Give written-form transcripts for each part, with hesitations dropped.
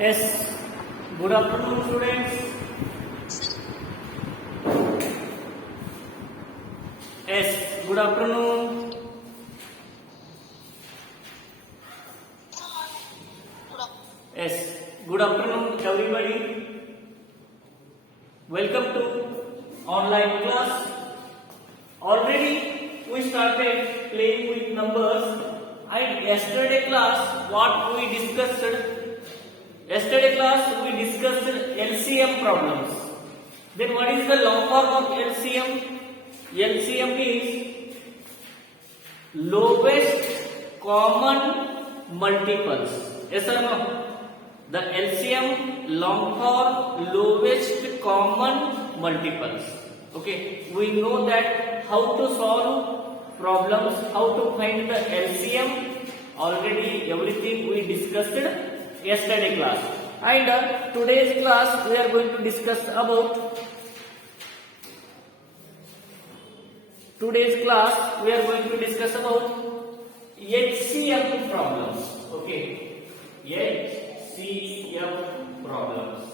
Yes, good afternoon, students. Yes, good afternoon. Yes, good afternoon, everybody. Welcome to online class. Already we started playing with numbers, and yesterday class what we discussed. Yesterday class we discussed LCM problems. Then what is the long form of LCM? LCM is lowest common multiples. Yes or no? The LCM long form lowest common multiples. Okay, we know that how to solve problems, how to find the LCM. Already everything we discussed yesterday class, and today's class we are going to discuss about HCF problems. Okay, HCF problems.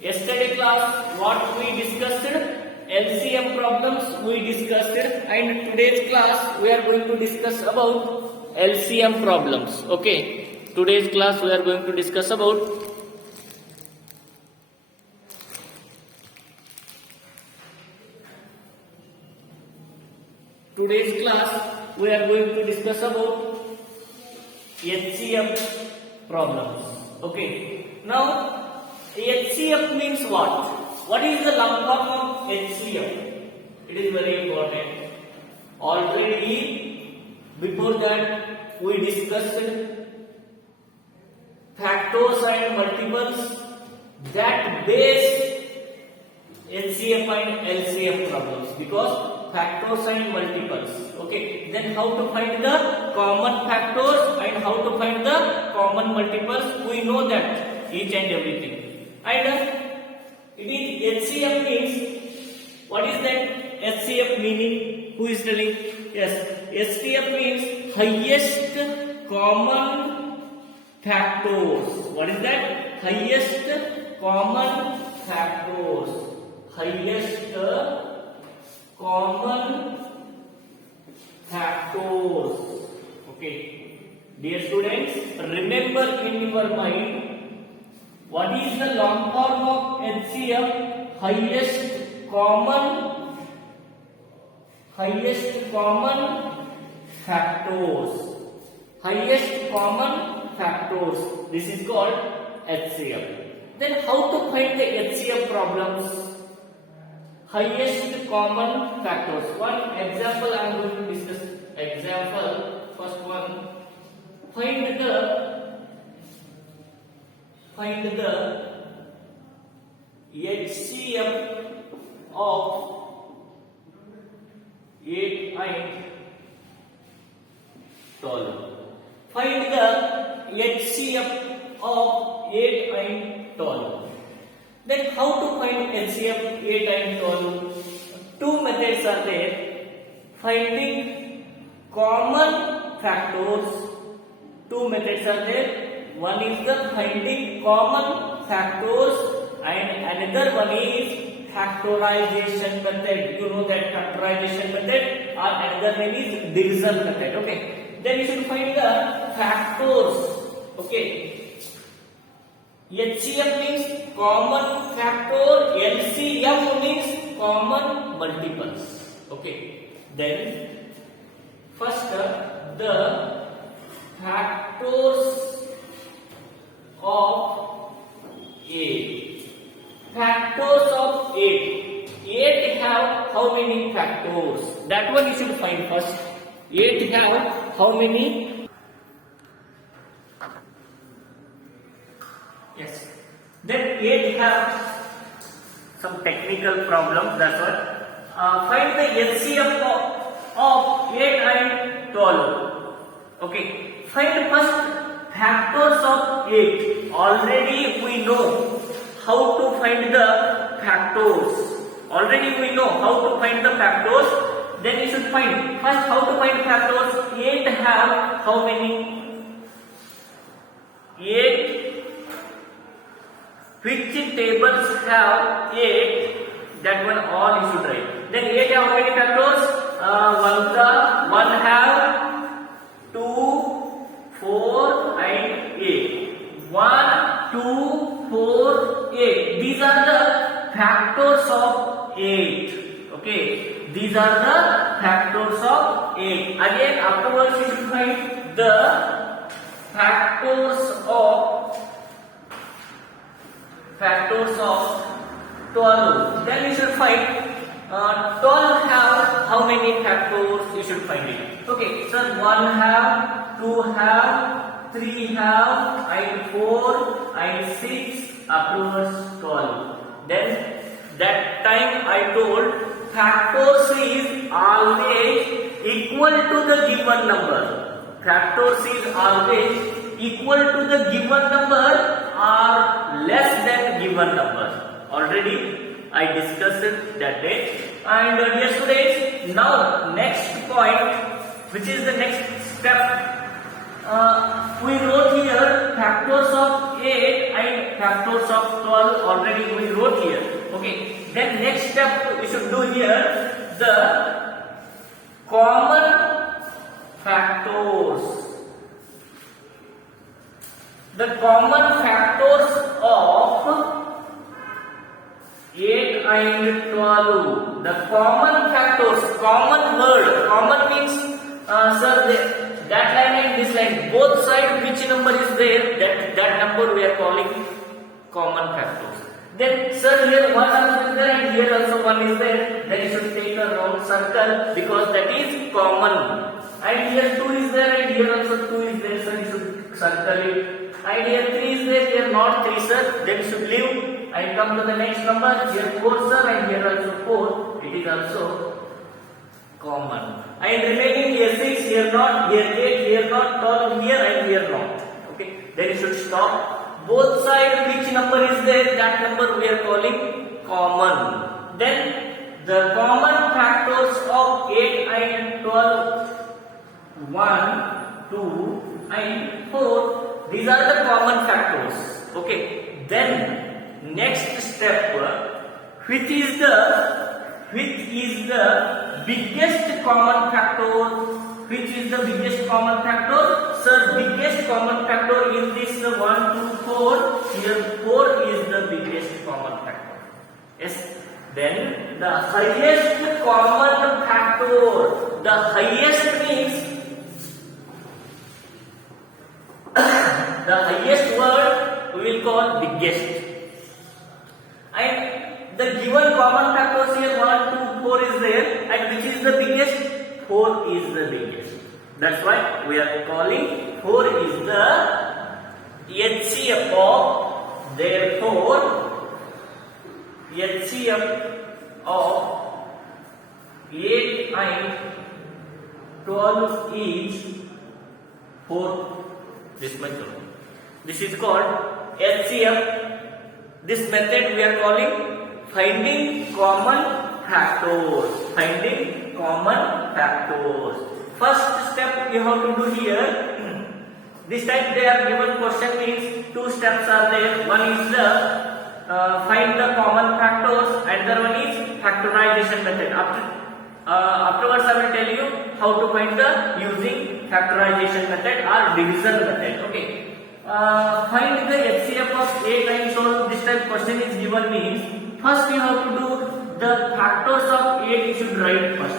Yesterday class what we discussed, LCM problems we discussed, and today's class we are going to discuss about LCM problems. Okay, today's class we are going to discuss about HCF problems. Okay, now HCF means what? What is the long form of HCF? It is very important. Already before that we discussed factors and multiples that base HCF and LCM problems, because factors and multiples. Okay, then how to find the common factors and how to find the common multiples, we know that each and everything. And it is HCF means, what is that HCF meaning? Who is telling? Yes, HCF means highest common factors. What is that? Highest common factors. Highest common factors. Okay, dear students, remember in your mind, what is the long form of HCF? Highest common factors. Highest common factors. This is called HCF. Then how to find the HCF problems? Highest common factors. One example I am going to discuss. Example, first one. Find the HCF of 8 and 12. Find the HCF of 8 and 12. Then how to find LCM 8 and 12? Two methods are there. Finding common factors. Two methods are there. One is the finding common factors, and another one is factorization method. You know that factorization method, or another name is division method. Okay. Then you should find the factors. Okay. HCF means common factor, LCM means common multiples. Okay. Then first the factors of 8. Factors of 8. 8 have how many factors? That one you should find first. 8 have how many? Yes. Then 8 have some technical problem. That's what. Find the LCM of 8 and 12. Okay. Find first factors of 8. Already we know how to find the factors. Already we know how to find the factors. Then you should find first how to find factors. 8 have how many? 8. Which tables have 8? That one all you should write. Then 8 have how many factors? 1 have 2, 4 and 8. 1, 2, 4, 8. These are the factors of 8. Okay. These are the factors of 8. Again, afterwards you should find the factors of 12. Then you should find 12 have how many factors you should find it. Okay, so 1 have, 2 have, 3 have, and 4 and 6 afterwards 12. Then that time I told factors is always equal to the given number. Factors is always equal to the given number or less than given number. Already I discussed that day. And dear students, now next point, which is the next step. We wrote here factors of 8 and factors of 12 already we wrote here. Okay. Then next step we should do here the common factors. The common factors of 8 and 12. The common factors, common word, common means that line and this line, both sides which number is there, that number we are calling common factors. Then sir, here 1 also is there and here also 1 is there, then you should take a round circle because that is common. And here 2 is there and here also 2 is there, so you should circle it. And here 3 is there, here not 3 sir, then you should leave and come to the next number. Here 4 sir and here also 4, it is also common. And remaining here 6, here not, here 8, here not, 12 here and here not. Okay, then you should stop. Both sides which number is there, that number we are calling common. Then the common factors of 8 and 12, 1, 2 and 4, these are the common factors. Okay, then next step, which is the biggest common factor? Which is the biggest common factor? Sir, biggest common factor in this 1, 2, 4. Here 4 is the biggest common factor. Yes. Then the highest common factor. The highest means the highest word we will call biggest. And the given common factors here 1, 2, 4 is there, and which is the biggest? 4 is the biggest. That's why we are calling 4 is the HCF of, therefore HCF of 8 and 12 is 4. This is called HCF. This method we are calling finding common factors. Finding common factors. First step you have to do here. This time they are given question means 2 steps are there. One is the find the common factors, and the other one is factorization method. Afterwards I will tell you how to find the using factorization method or division method. Okay. Find the HCF of 8 and 12. This time question is given means first you have to do the factors of 8. You should write first.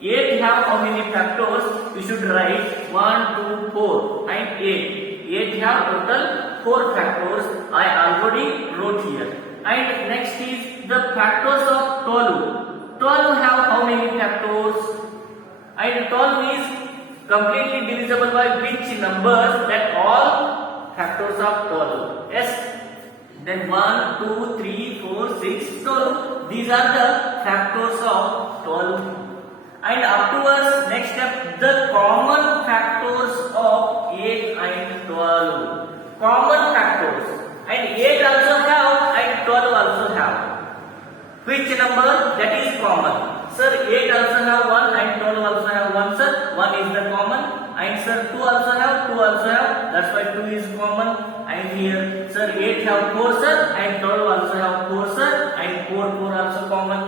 8 have how many factors? You should write 1, 2, 4 and 8. 8 have total 4 factors. I already wrote here. And next is the factors of 12. 12 have how many factors? And 12 is completely divisible by which numbers? That all factors of 12. Yes. Then 1, 2, 3, 4, 6, 12. These are the factors of 12. And afterwards, next step, the common factors of 8 and 12. Common factors. And 8 also have and 12 also have. Which number? That is common. Sir, 8 also have 1 and 12 also have 1, sir. 1 is the common. And sir, 2 also have, 2 also have. That's why why 2 is common. And here, sir, 8 have 4, sir, and 12 also have 4, sir, and 4 also common.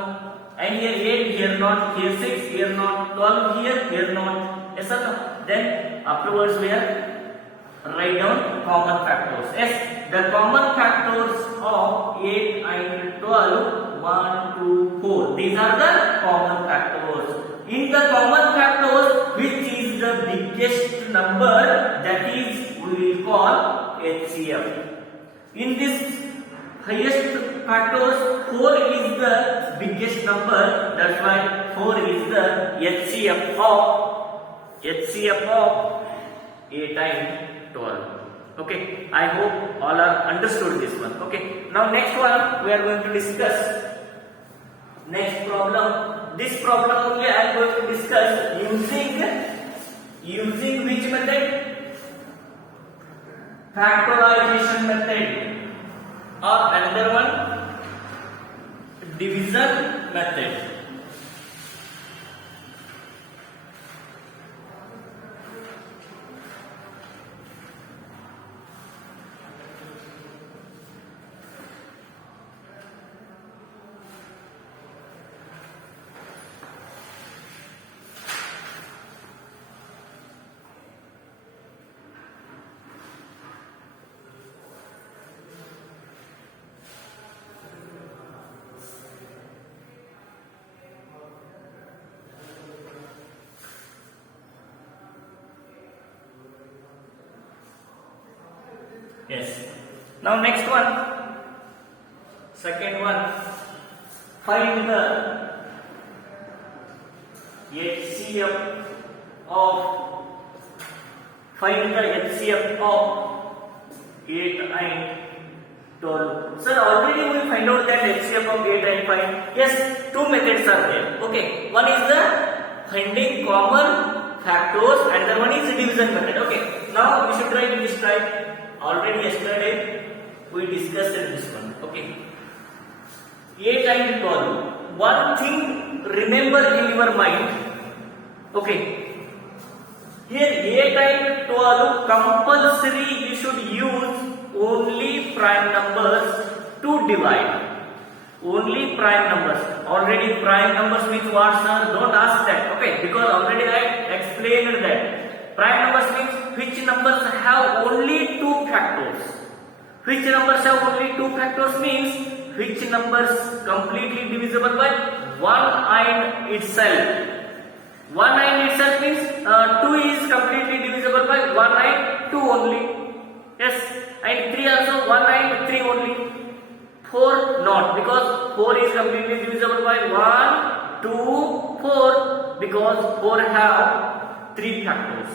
And here 8, here not, here 6, here not, 12 here not. Yes or no? Then afterwards we are write down common factors. Yes, the common factors of 8 and 12, 1, 2, 4. These are the common factors. In the common factors, which is the biggest number, that is we will call HCF. In this highest factors, 4 is the biggest number. That's why 4 is the HCF of 8 and 12. Okay, I hope all are understood this one. Okay, now next one we are going to discuss. Next problem. This problem only I am going to discuss using which method? Factorization method, or another one, division method. Yes. Now next one, second one, find the HCF of 8 and 12. Sir, already we find out that HCF of 8 and 5. Yes, two methods are there. Okay, one is the finding common factors, and the one is the division method. Okay, now we should write this type. Already yesterday we discussed this one. Okay, 8 and 12. One thing remember in your mind. Okay, here 8 and 12 compulsory you should use only prime numbers to divide. Only prime numbers. Already prime numbers means what, sir? Don't ask that. Okay, because already I explained that. Prime numbers means which numbers have only two factors. Which numbers have only two factors means which numbers completely divisible by 1 and itself. 1 and itself means 2 is completely divisible by 1 and 2 only. Yes, and 3 also 1 and 3 only. 4 not, because 4 is completely divisible by 1, 2, 4, because 4 have 3 factors.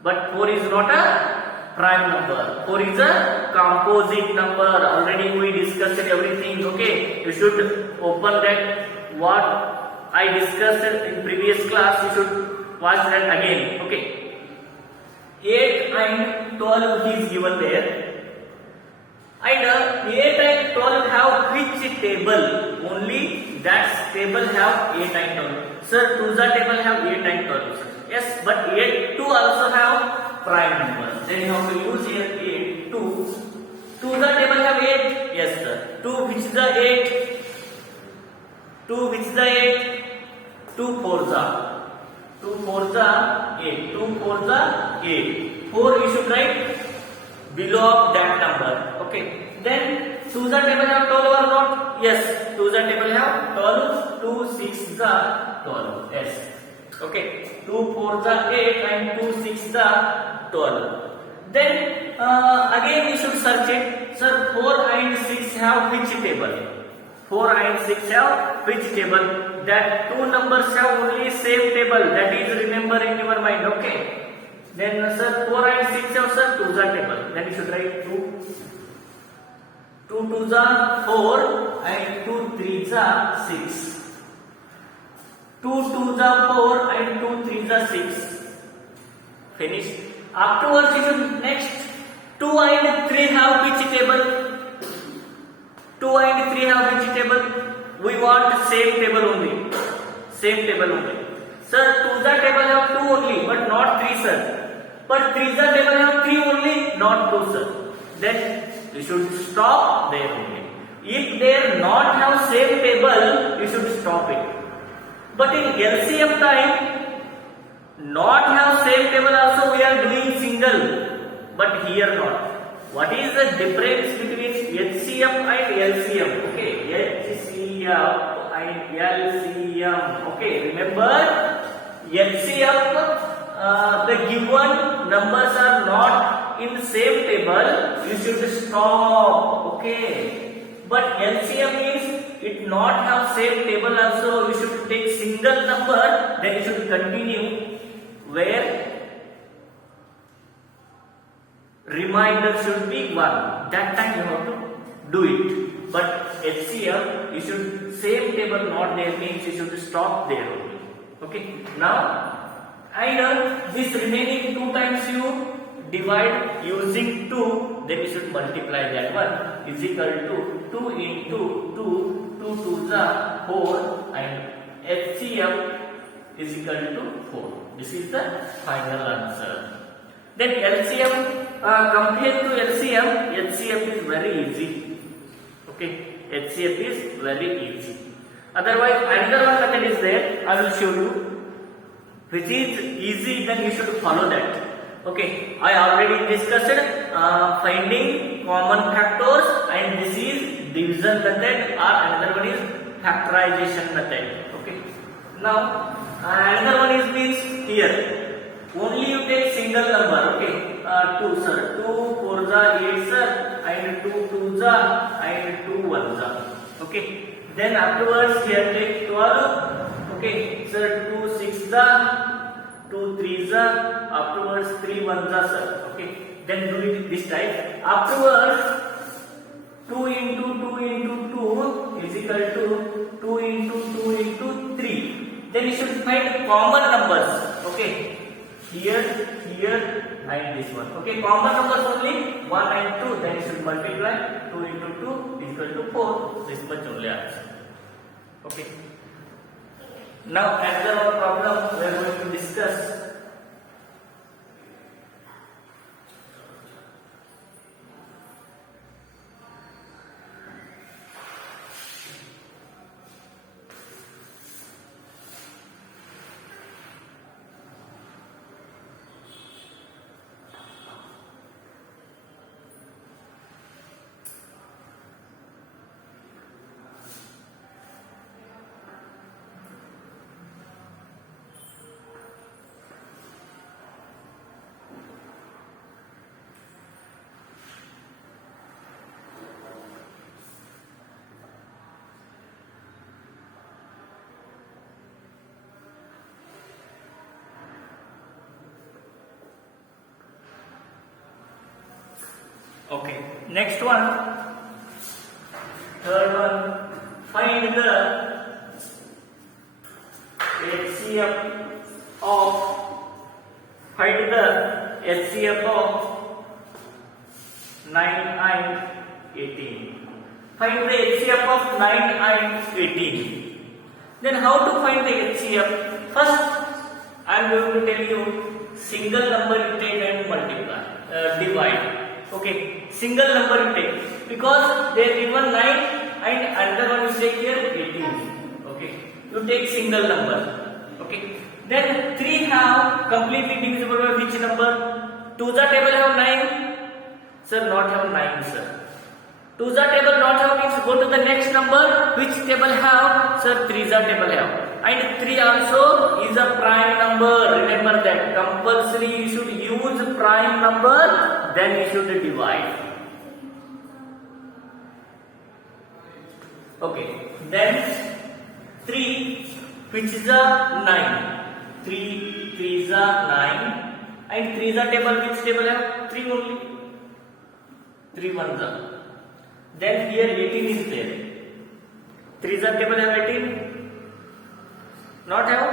But 4 is not a prime number. 4 is a composite number. Already we discussed everything. Okay, you should open that what I discussed in previous class. You should watch that again. Okay, 8 and 12 is given there. And 8 and 12 have which table? Only that table have 8 and 12. Sir, 2's table have 8 and 12. Sir. Yes, but 2 also have prime numbers. Then you have to use here 8, 2. 2's table have 8. Yes, sir. 2 which is the 8? 2 which is the 8? 2 4's are. 2 4's are 8. 2 4's are 8. 4 you should write below of that number. Okay. Then 2's table have 12 or not? Yes. 2's table have 12. 2 6's are 12. Yes. Okay. 2 4's are 8 and 2 6's are 12. Then again we should search it. Sir, 4 and 6 have which table? 4 and 6 have which table? That two numbers have only same table. That is remember in your mind. Okay. Then sir, 4 and 6 have sir 2's table. Then you should write 2. 2 2's are 4 and 2 3's are 6. 2 2's are 4 and 2 3's are 6. Finished. Afterwards you should next 2 and 3 have which table? 2 and 3 have which table? We want same table only. Same table only. Sir, 2's table have 2 only, but not 3, sir. But 3's table have 3 only. 2 sir, then you should stop there only. If they not have same table, you should stop it. But in LCM time, not have same table also we are doing single, but here not. What is the difference between HCF and LCM? Okay, HCF and LCM. Okay, remember LCF, the given numbers are not in same table, you should stop. Okay, but LCM means it not have same table also, you should take single number, then you should continue where remainder should be 1. That time you have to do it. But HCF, you should same table not there means you should stop there only. Okay. Now, and this remaining 2 times you divide using 2, then you should multiply that one is equal to 2 into 2, 2 to the 4, and HCF is equal to 4. This is the final answer. Then LCM, compared to LCM, HCF is very easy. Okay, HCF is very easy. Otherwise, another one method is there. I will show you, which is easy. Then you should follow that. Okay, I already discussed finding common factors, and this is division method, or another one is factorization method. Okay, now another one is means here. Only you take single number, okay, 2 sir, 2 4 za 8 sir, and 2 2 za, and 2 1 za, okay. Then afterwards here take 12, okay, sir, 2 6 za, 2 3 za, afterwards 3 1 za sir, okay. Then do it this type. Afterwards 2 into 2 into 2 is equal to 2 into 2 into 3. Then you should find common numbers, okay. Here, and this one. Okay, common numbers only 1 and 2. Then you should multiply 2 into 2 is equal to 4. This much only answer. Okay. Now, another problem we are going to discuss. Okay, next one, third one, find the HCF of 9 and 18. Find the HCF of 9 and 18. Then how to find the HCF? First, I am going to tell you single number you take and multiply, divide. Okay, single number you take, because they are given 9 and another one you take here 18. Okay, you take single number. Okay, then 3 have completely divisible by which number? 2 the table have 9. Sir, not have 9 sir. 2 the table not have means go to the next number. Which table have? Sir, 3 the table have. And 3 also is a prime number. Remember that. Compulsory you should use prime number, then you should divide. Okay. Then 3, which is a 9. 3 is a 9. And 3 is a table. Which table have? 3 only. 3 1 the. Then here 18 is there. 3 is a table have 18. Not have?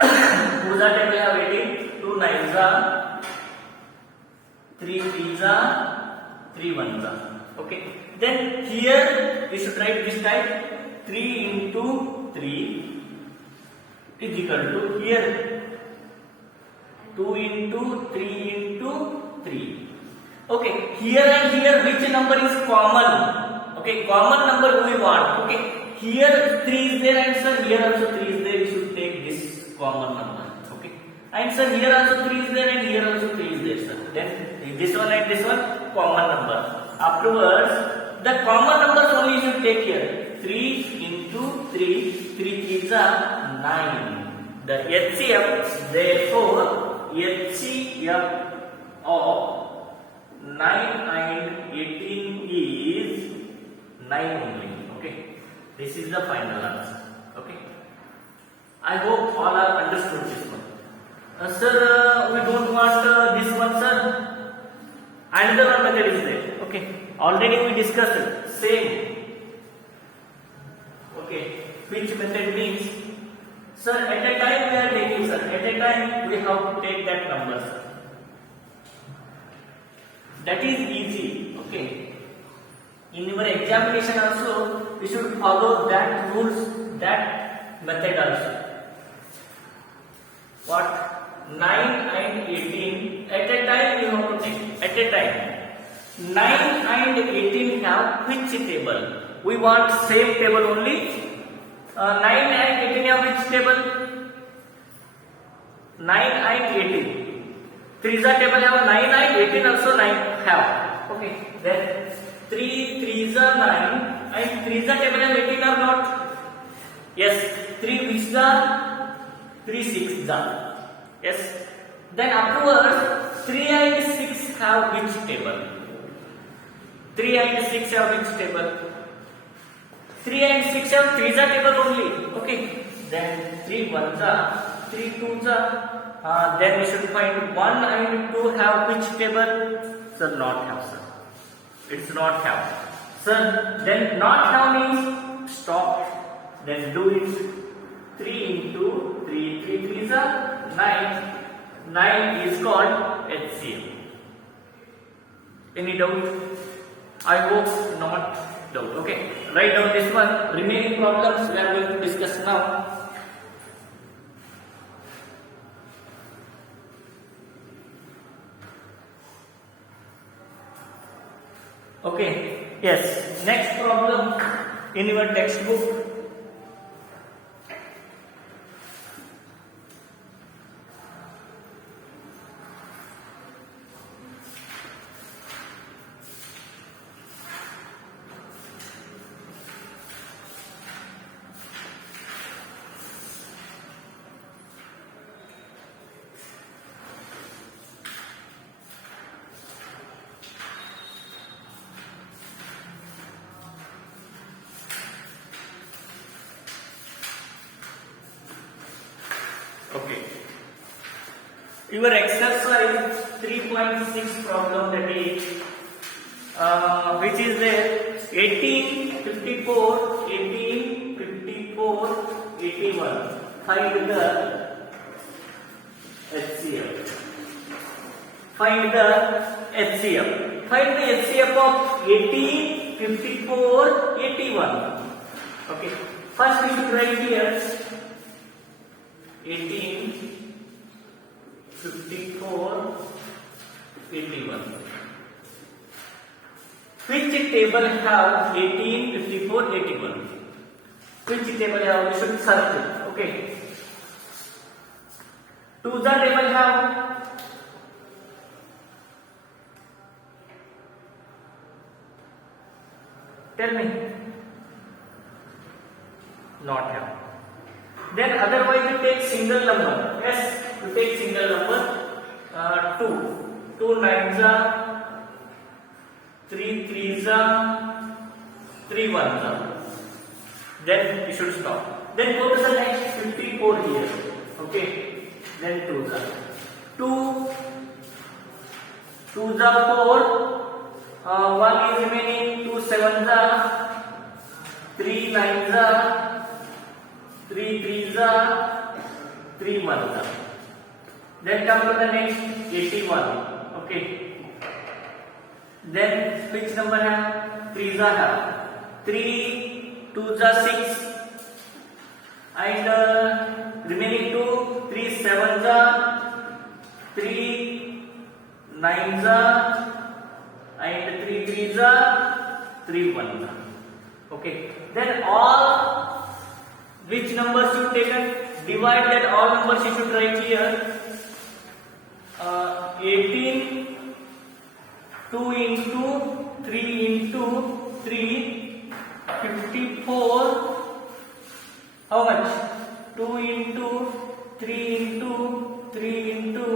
2 the table have 18. 2 9 the. 3 3 the. 3 1 the. Okay. Then here we should write this type. 3 into 3 is equal to here 2 into 3 into 3. Okay, here and here which number is common? Okay, common number we want. Okay, here 3 is there and sir here also 3 is there. We should take this common number. Okay, and sir here also 3 is there and here also 3 is there, sir. Then this one and this one common number. Afterwards, the common numbers only you should take here. 3 into 3, 3 is 9. The HCF, therefore, HCF of 9 and 18 is 9 only. Okay, this is the final answer. Okay, I hope all are understood this one. Sir, we don't want this one, sir. Another one method is there. Okay, already we discussed it. Same. Okay, which method means, sir, at a time we are taking, sir. At a time we have to take that number, sir. That is easy. Okay. In your examination also, you should follow that rules, that method also. What? 9 and 18 at a time we have to take. At a time. 9 and 18 have which table? We want same table only. 9 and 18 have which table? 9 and 18. 3 is a table have 9 and 18 also 9 have. Okay. Then 3 is a 9 and 3 is a table have 18 or not? Yes. 3 which the 3 6 the. Yes. Then afterwards 3 and 6 have which table? 3 and 6 have which table? 3 and 6 have 3 is a table only. Okay. Then 3 1 the, 3 2 the. Then we should find 1 and 2 have which table? Sir, not have, sir. It's not have. Sir, then not have means stop. Then do it. 3 into 3, 3 3 is a 9. 9 is called HCF. Any doubt? I hope not doubt. Okay. Write down this one. Remaining problems we are going to discuss now. Okay, yes, next problem in your textbook. Okay. Your exercise 3.6 problem, that is which is there 18, 54, 18, 54, 81. Find the HCF. Find the HCF. Find the HCF of 18, 54, 81. Okay. First we should write here 18, 54, 81. Which table have 18, 54, 81? Which table have? We should search it. Okay. To the table have? Tell me. Not have. Then otherwise we take single number. Yes, we take single number. 2. 2 9s are 3 3s are 3 1s are. Then we should stop. Then go to the next 54 here. Okay. Then 2s are 2 2s are 4. 1 is remaining. 2 7s are 3 9s are 3 3s are 3 1s are. Then come to the next 81. Okay. Then which number have? 3s are 3 2s are 6 and remaining 2 3 7s are 3 9s are and 3 3s are 3 1s are. Okay, then all which numbers you taken, divide that all numbers you should write here. 18, 2 into 3 into 3, 54. How much? 2 into 3 into 3 into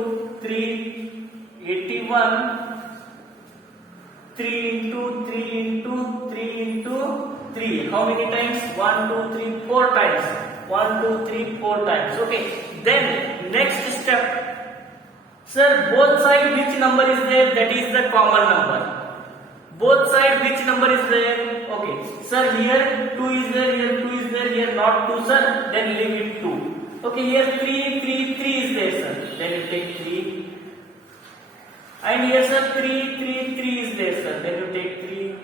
3, 81. 3 into 3 into 3 into 3. How many times? 1, 2, 3, 4 times. 1, 2, 3, 4 times. Okay. Then next step. Sir, both side which number is there? That is the common number. Both side which number is there? Okay. Sir, here 2 is there, here 2 is there, here not 2, sir. Then leave it 2. Okay, here 3, 3, 3 is there, sir. Then you take 3. And here, sir, 3, 3, 3 is there, sir. Then you take 3.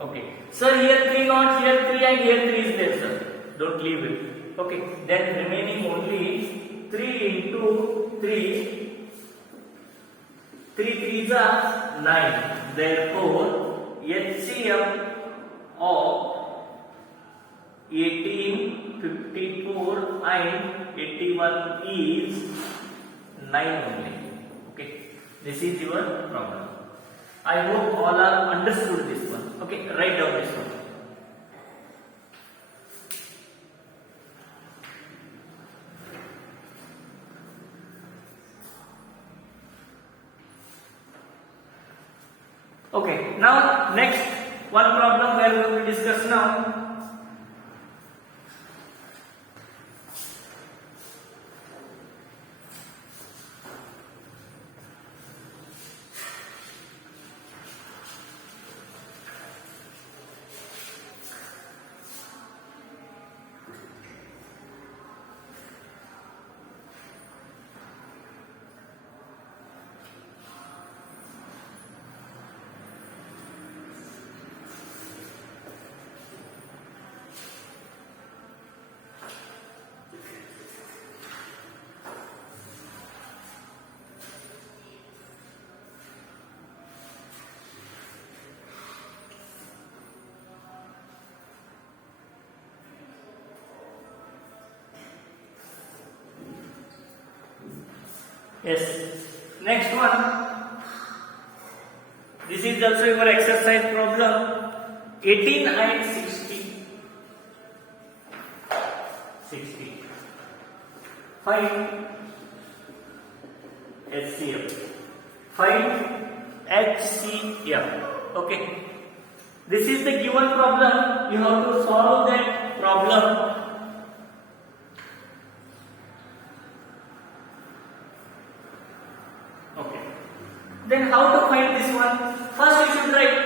Okay. Sir, here 3 not, here 3 and here 3 is there, sir. Don't leave it. Okay. Then remaining only 3 into 3. 3 3s are 9. Therefore, HCF of 18, 54 and 81 is 9 only. Okay, this is your problem. I hope all are understood this one. Okay, write down this one. Okay, now next one problem where we will discuss now. Yes. Next one. This is also your exercise problem. 18 and 60. 60. Find HCF. Find HCF. Okay. This is the given problem. You have to solve that problem. Then how to find this one? First you should write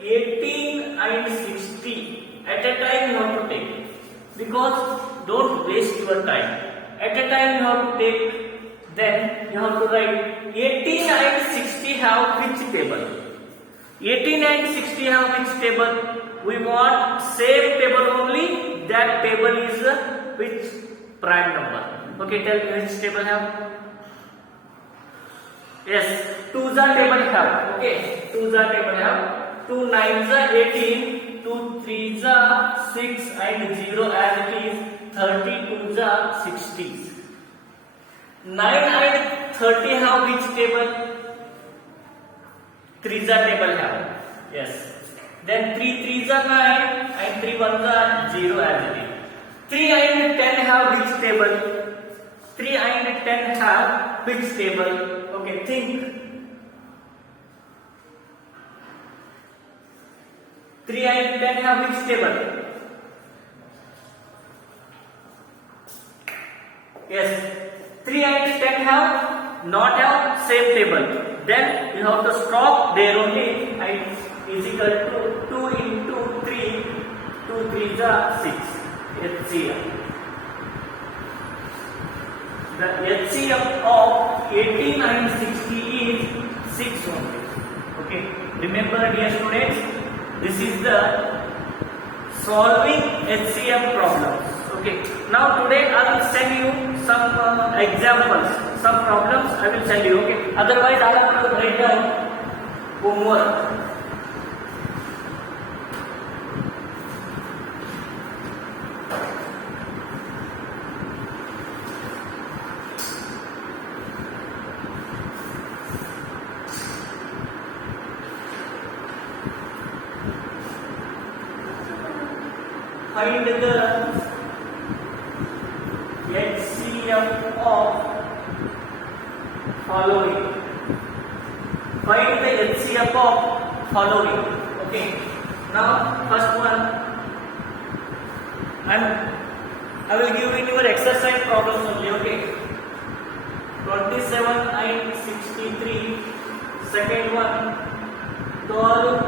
18 and 60 at a time you have to take, because don't waste your time. At a time you have to take, then you have to write 18 and 60 have which table? 18 and 60 have which table? We want same table only. That table is which prime number? Okay, tell me which table have? Yes, 2s are table have. Okay, 2s are table have. 2 9s are 18, 2 3s are 6 and 0 as it is. 32s are 60s. 9 and 30 have which table? 3s are table have. Yes. Then 3 3s are 9 and 3 1s are 0 as it is. 3 and 10 have which table? 3 and 10 have which table? Okay, think. 3 and 10 have which table? Yes. 3 and 10 have not have same table. Then you have to stop there only, and is equal to 2 into 3. 2 3s are 6. HCF. The HCF of 18 and 60 is 6 only. Okay. Remember, dear students, this is the solving HCF problems. Okay. Now today I will send you some examples. some problems I will send you. Okay. Otherwise, I have to write down homework. Find the HCF of following. Find the HCF of following. Okay. Now, first one, I will give you your exercise problems only. Okay. 27 and 63. Second one, 12,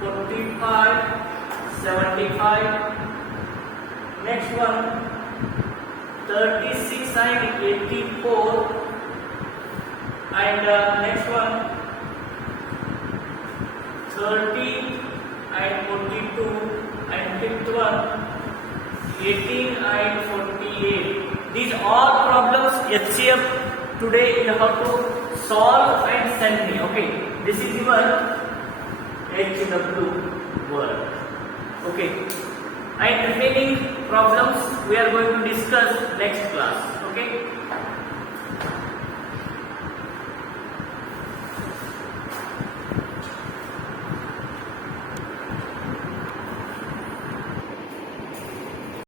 45, 75. Next one, 36 and 84. And next one, 30 and 42. And fifth one, 18 and 48. These all problems HCF today you have to solve and send me. Okay. This is your HW word. Okay. And remaining problems we are going to discuss next class. Okay.